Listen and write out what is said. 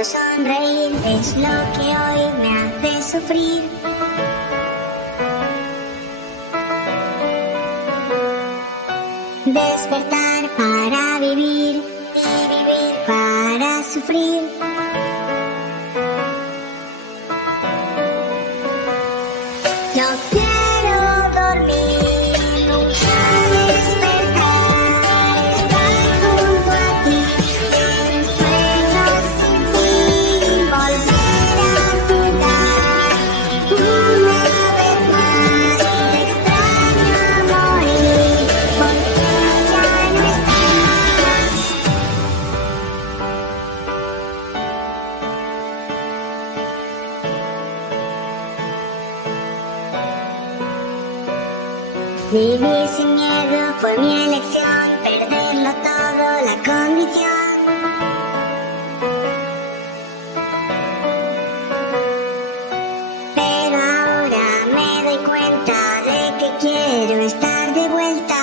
visto sonreír, es lo que hoy me hace sufrir. Despertar para vivir y vivir para sufrir. No quiero dormir, nunca despertar, estar junto a ti, en sueños sin fin, volver a jugar una vez más. Te extraño a morir, porque ya no estás. Vivir sin miedo fue mi elección, perderlo todo la condición. Pero ahora me doy cuenta de que quiero estar de vuelta.